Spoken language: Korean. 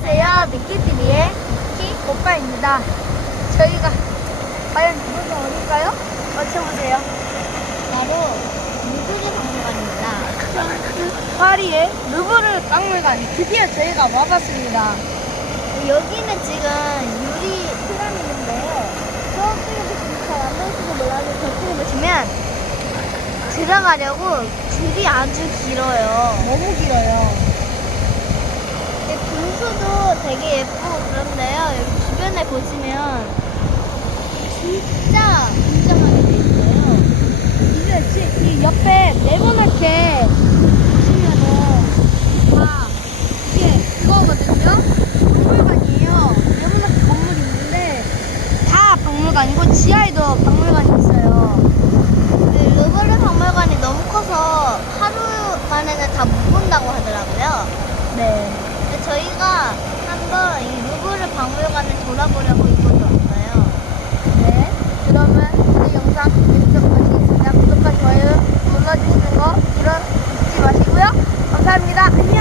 안녕하세요. 미키TV의 미키 오빠입니다. 저희가 과연 이곳은 어딜까요? 맞춰보세요. 바로 루브르 박물관입니다. 파리의 루브르 박물관 드디어 저희가 와봤습니다. 여기는 지금 유리 피라미드인데요. 저쪽에서 지금 잘안 보일지도 몰라도 저쪽에 보시면 들어가려고 줄이 아주 길어요. 너무 길어요. 되게 예쁘고 그런데요. 여기 주변에 보시면 진짜 굉장하게 돼 있어요. 이제 지- 이 옆에 네모나게 보시면은 다 이게 그거거든요. 박물관이에요. 네모나게 건물이 있는데 다 박물관이고 지하에도 박물관이 있어요. 그 루브르 박물관이 너무 커서 하루 만에는 다 못 본다고 하더라고요. 네. 근데 저희가 돌아보려고 이곳에 왔어요. 네. 그러면 오늘 영상 재밌게 있습니다. 구독과 좋아요 눌러주시는 거 이런 잊지 마시고요. 감사합니다. 안녕.